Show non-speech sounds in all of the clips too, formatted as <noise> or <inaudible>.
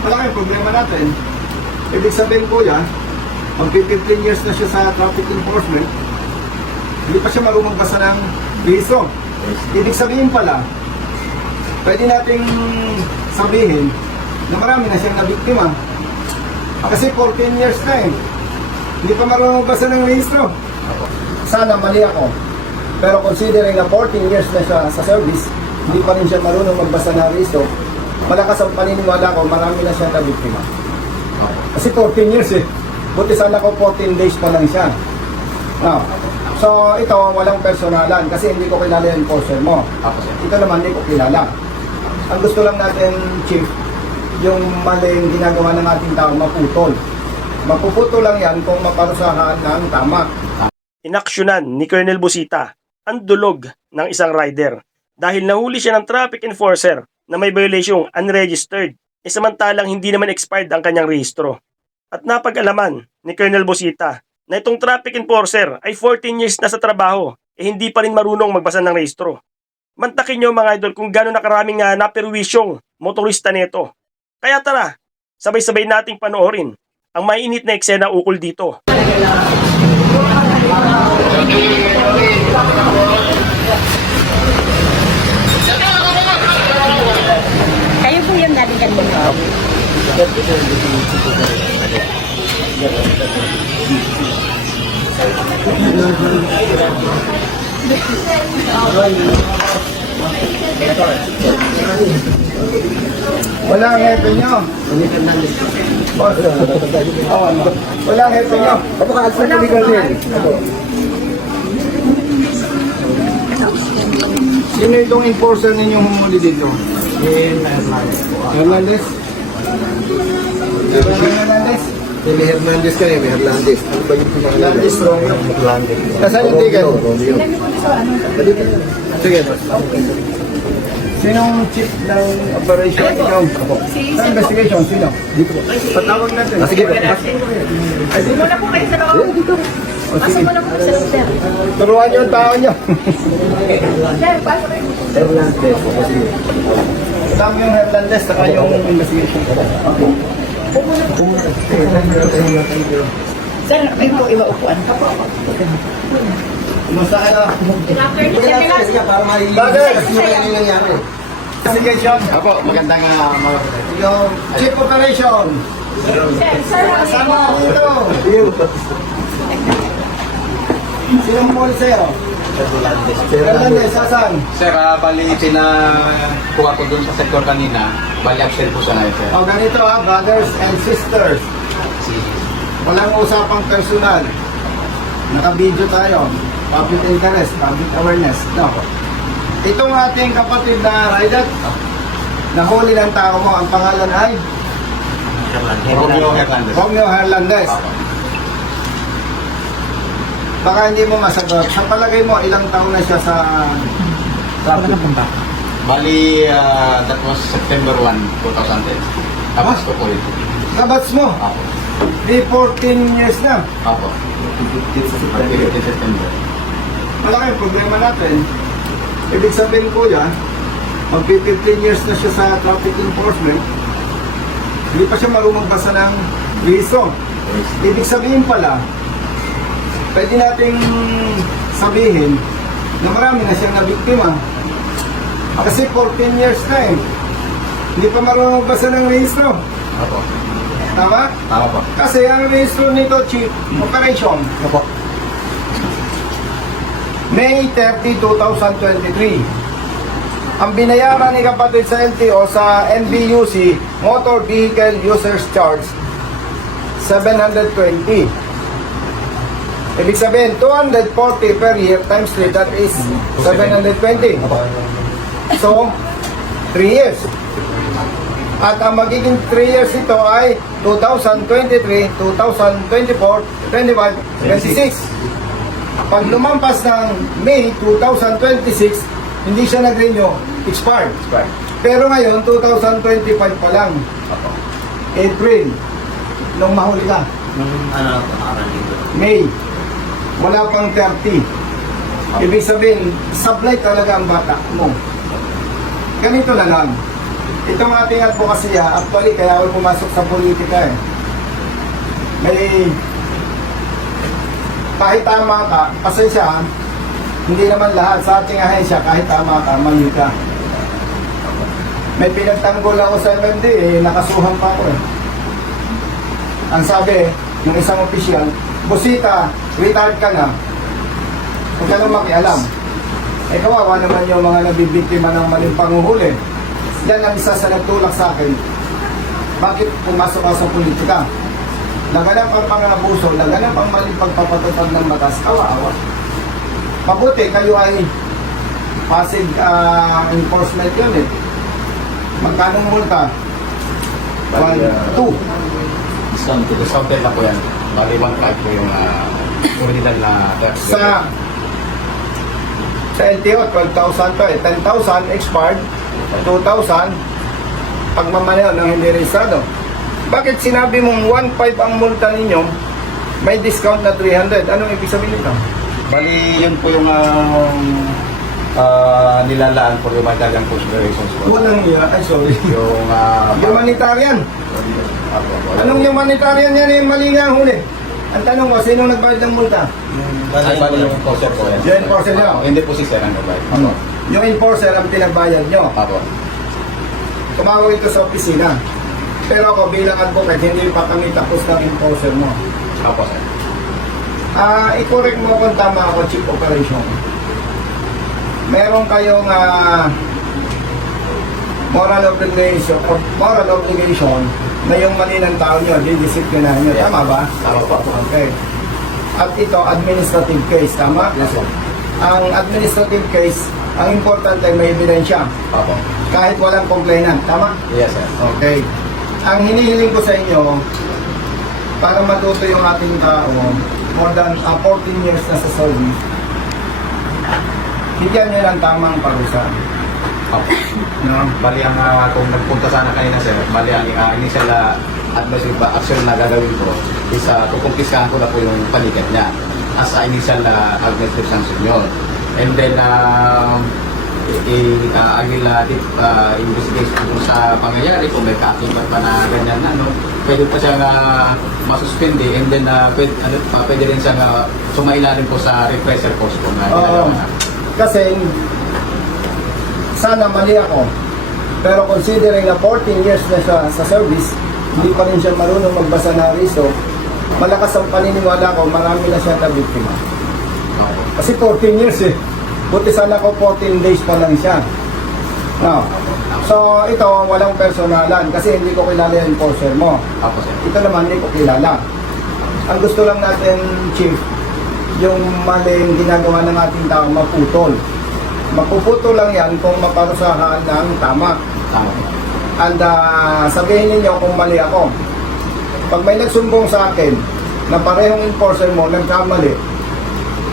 Malaki ang problema natin. Ibig sabihin ko yan, mag 15 years na siya sa traffic enforcement, hindi pa siya marunong basa ng rehistro. Ibig sabihin pala, pwede nating sabihin na marami na siyang nabiktima. Kasi 14 years na eh. Hindi pa marunong magbasa ng rehistro. Sana mali ako. Pero considering na 14 years na siya sa service, hindi pa rin siya marunong magbasa ng rehistro, malakas ang paniniwala ko, marami na siya nabiktima. Kasi 14 years eh. Buti sana ko 14 days pa lang siya. Now, so ito, walang personalan kasi hindi ko kilala yung enforcer mo. Ito naman, hindi ko kilala. Ang gusto lang natin, Chief, yung maling ginagawa ng ating tao, maputol. Mapuputol lang yan kung maparusahan ng tama. inaksyonan ni Colonel Busita ang dulog ng isang rider dahil nahuli siya ng traffic enforcer na may violasyong unregistered e samantalang hindi naman expired ang kanyang rehistro. At napag-alaman ni Colonel Busita na itong traffic enforcer ay 14 years na sa trabaho e hindi pa rin marunong magbasa ng rehistro. Mantakin nyo mga idol kung gano'n nakaraming uh, naperwisyong motorista nito. Kaya tara, sabay-sabay nating panoorin ang mainit na eksena ukol dito. Kayo po yung dati kanina. Wala ang hepe nyo. Wala ang hepe nyo. Kapag-alsa na legal din. Sino itong enforcer ninyong humuli dito? Hernandez? Hernandez? May Hernandez ka may Hernandez. Ano ba yung pinaka Hernandez, Romeo. Hernandez. Nasaan yung ticket? Romeo. Sige, boss. Sinong chief ng operation ikaw? Sa investigation, sino? Dito po. Patawag natin. Ah, sige po. Dito. Muna po kayo sa loob. O, sige. Pasok muna po kayo sa loob, sir. Turuan niyo ang tao niyo. Sir, pasok kayo. Hernandez. Sige. Kasama yung Hernandez, saka yung investigation. Okay. Sir, may po iba upuan. Kumusta ka na? After Sige, para may... Bagay. Kasi kaya nangyari. Investigation. Apo, magandang uh, mga... Yung chief operation. Sir, sir, Kasama dito. Sinong mall sa'yo? Hernandez, asan? Sir, uh, bali pinakuha ko dun sa sektor kanina. Bali absent po siya ngayon, sir. O ganito ha, brothers and sisters. Walang usapang personal. Naka-video tayo. Public interest, public awareness. No. Itong ating kapatid na rider, nahuli ng tao mo, ang pangalan ay Romeo Hernandez. Romeo Hernandez. Baka hindi mo masagot. Sa palagay mo, ilang taon na siya sa traffic? Bali, uh, that was September 1, 2010. Tapos ko po ito. Kabats mo, Apo. di 14 years na. Apo. 15 September. Malaki ang problema natin. Ibig sabihin kuya, mag 15 years na siya sa traffic enforcement, hindi pa siya marunong basa ng rehistro. Ibig sabihin pala, pwede nating sabihin na marami na siyang nabiktima. Kasi 14 years na eh. Hindi pa marunong magbasa ng rehistro. Apo. Tama? Tama po. Kasi ang rehistro nito, Chief, Operation, Apo. May 30, 2023. Ang binayaran ni kapatid sa LTO sa NBUC, Motor Vehicle Users Charge, 720. Ibig sabihin, 240 per year times 3, that is 720. So, 3 years. At ang magiging 3 years ito ay 2023, 2024, 25, 26. Pag lumampas ng May 2026, hindi siya nag-renew, expired. Pero ngayon, 2025 pa lang. April, nung mahuli ka. Ano, pangalan dito. May, wala pang 30. Ibig sabihin, supply talaga ang bata mo. Ganito na lang. Itong ating advokasya, actually, kaya ako pumasok sa politika eh. May, kahit tama ka, pasensya, hindi naman lahat sa ating ahensya, kahit tama ka, mali ka. May pinagtanggol ako sa MMD, eh, nakasuhan pa ako eh. Ang sabi, ng isang opisyal, Busita, retired ka na. Huwag ka nang makialam. Eh kawawa naman yung mga nabibiktima ng maling panguhuli. Yan ang isa sa nagtulak sa akin. Bakit pumasok ako sa politika? Laganap ang pangabuso, laganap ang maling pagpapatupad ng batas, awa-awa. Mabuti, kayo ay pasig ah, enforcement yun eh. Magkano multa? Bali, ah, 2. Discounted. Discounted na po yan. Bali, 1.5 po yung uh, original na tax. sa sa LTO, 12,000 to eh. 10,000 expired, 2,000 pagmamaneho ng hindi rehistrado. Bakit sinabi mong 1,500 ang multa ninyo, may discount na 300? Anong ibig sabihin nito? Bali, yun po yung um, uh, nilalaan for humanitarian considerations po. Walang iya, ay sorry. Yung uh, Humanitarian. Anong humanitarian yan eh? Mali nga huli. Ang tanong mo, sino nagbayad ng multa? Ay, bali yung enforcer po. Yung enforcer nyo? Hindi po si Sir ang nagbayad. Apo. Yung enforcer ang pinagbayad nyo. Apo. Tumawag ito sa opisina. Pero ako bilang advocate, hindi pa kami tapos ng enforcer mo. Apo, sir. Ah, i-correct mo kung tama ako, Chief Operation. Meron kayong ah, moral obligation or moral obligation na yung mali ng tao nyo, didisiplinahan nyo. Tama ba? Tama po. Okay. At ito, administrative case. Tama? Yes, sir. Ang administrative case, ang importante may ebidensya. Apo. Kahit walang complainant. Tama? Yes, sir. Okay. Ang hinihiling ko sa inyo, para matuto yung ating tao, more than uh, 14 years na sa service, bigyan nyo ng tamang parusa. No? Bali ang uh, kung nagpunta sana kanina sir, bali ang uh, initial uh, advice ba action na gagawin ko is uh, kukumpiskahan ko na po yung panikat niya as a initial uh, administrative sanction yun. And then uh, i uh, I will uh, dip, uh, investigate kung sa pangyayari kung may kaakibat pa na ganyan ano pwede pa siyang uh, masuspindi and then uh, pwede, ano, pa, pwede rin siyang uh, sumailalim po sa uh, Oo. ginagawa na. Kasi, sana mali ako. Pero considering na 14 years na siya sa service, hindi pa rin siya marunong magbasa ng riso, malakas ang paniniwala ko, marami na siya na biktima. Kasi 14 years eh. Buti sana ko 14 days pa lang siya. No. So, ito, walang personalan kasi hindi ko kilala yung enforcer mo. Ito naman, hindi ko kilala. Ang gusto lang natin, Chief, yung maling ginagawa ng ating tao, maputol. Mapuputol lang yan kung maparusahan ng tama. Tama. And ah, sabihin ninyo kung mali ako. Pag may nagsumbong sa akin na parehong enforcer mo nagkamali,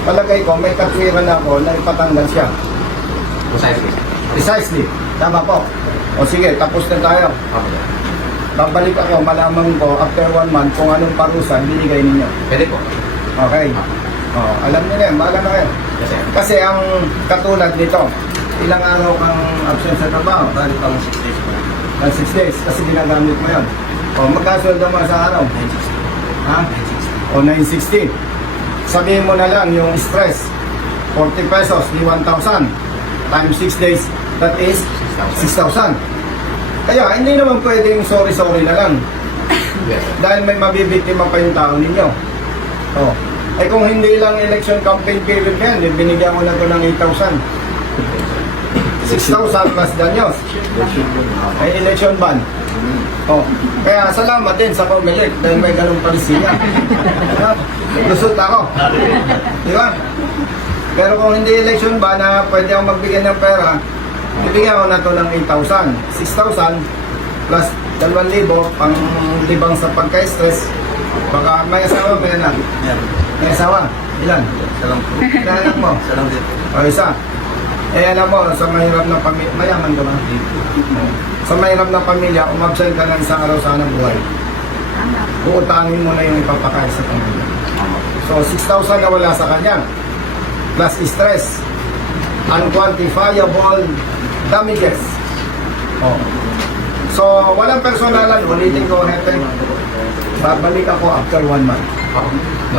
palagay ko may katwiran ako na ipatanggal siya. Precisely. Precisely. Tama po. O sige, tapos na tayo. Sir. Babalik ako, malaman ko after one month kung anong parusa binigay ninyo. Pwede po. Okay. O, alam niyo na yan, bahala na kayo. Yes, sir. Kasi ang katulad nito, ilang araw kang absent sa trabaho? Bali pa mo 6 days po. Ng 6 days, kasi ginagamit mo yun. O, magkasweldo mo sa araw? 960. Ha? O 960. Sabihin mo na lang yung stress. 40 pesos, di 1,000. Times 6 days, that is 6,000. Kaya hindi naman pwedeng sorry-sorry na lang. Yes. Dahil may mabibiktima pa yung tao ninyo. Oh. Ay kung hindi lang election campaign period yan, eh, binigyan mo na to ng 8,000. 6,000 plus danyos. Ay election ban. Oh. Kaya salamat din sa Comelec dahil may ganong palisiya. Diba? Lusot ako. Di ba? Pero kung hindi election ban na pwede akong magbigay ng pera, bibigyan ko na to ng 8,000. 6,000 plus 2,000 pang libang sa pagka-stress. Baka may asawa, anak. Yan. May asawa. Ilan? Salam po. <laughs> Ilan anak mo? Salam din. O isa. Eh alam mo, sa mahirap na pamilya, mayaman ka ba? Sa mahirap na pamilya, umabsent ka ng isang araw sa ng buhay. Uutangin mo na yung ipapakain sa pamilya. So, 6,000 na wala sa kanya. Plus stress. Unquantifiable damages. Oh. So, walang personalan. Ulitin ko, Hepe. Babalik ako after one month. Ako.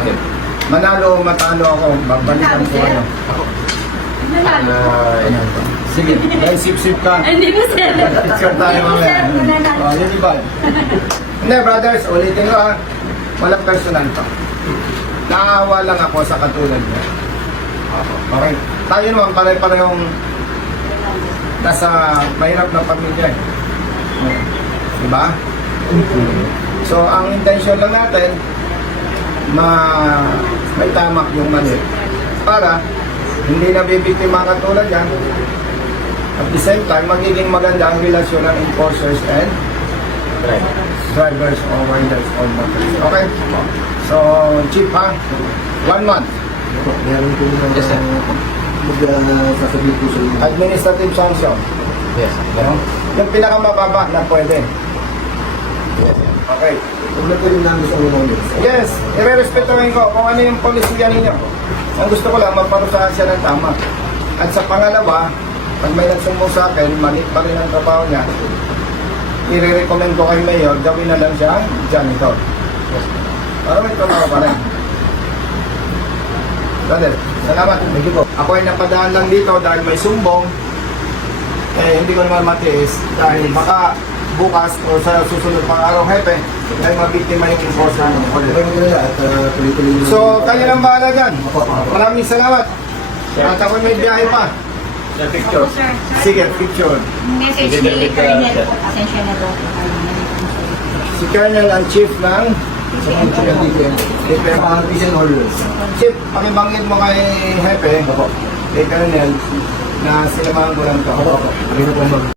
Okay. Manalo o matalo ako, babalikan ko ano. Nanalo. Ah, Sige, dahil sip-sip ka. <laughs> Hindi po, sir. Picture tayo mamaya. Oh, yun iba. Hindi, brothers, ulitin ko ha. Walang personal to. Naawa lang ako sa katulad mo. Okay. Tayo naman pare-parehong nasa mahirap na pamilya. eh. Diba? So, ang intention lang natin, ma may tamak yung mali. Para hindi na bibiktima katulad yan, at the same time, magiging maganda ang relasyon ng enforcers and right. drivers or riders or motorists. Okay? So, cheap ha? One month. Meron po yung Yes, sir. magsasabihin po sa inyo. Administrative sanction. Yes. No? Yung pinakamababa na pwede. Yes, sir. Okay. Huwag na namin sa unang yun. Yes, i-respetuhin ko kung ano yung polisiya ninyo. Ang gusto ko lang, magparusahan siya ng tama. At sa pangalawa, pag may nagsumbong sa akin, mali pa rin ang trabaho niya, i-recommend ko kay Mayor, gawin na lang siya janitor. Para may trabaho pa rin. Brother, salamat. Thank you po. Ako ay napadaan lang dito dahil may sumbong. Eh, hindi ko naman matiis dahil baka bukas o sa susunod pang araw, hepe, dahil mabiktima yung enforcer ng order. So, kayo lang bahala dyan. Maraming salamat. At ako may biyahe pa. Sir. Sige, picture. Message ni Colonel po. Asensya na to. Si Colonel ang chief ng. Chief, pakibanggit mo kay Hepe, kay Colonel, na sinamahan ko lang to.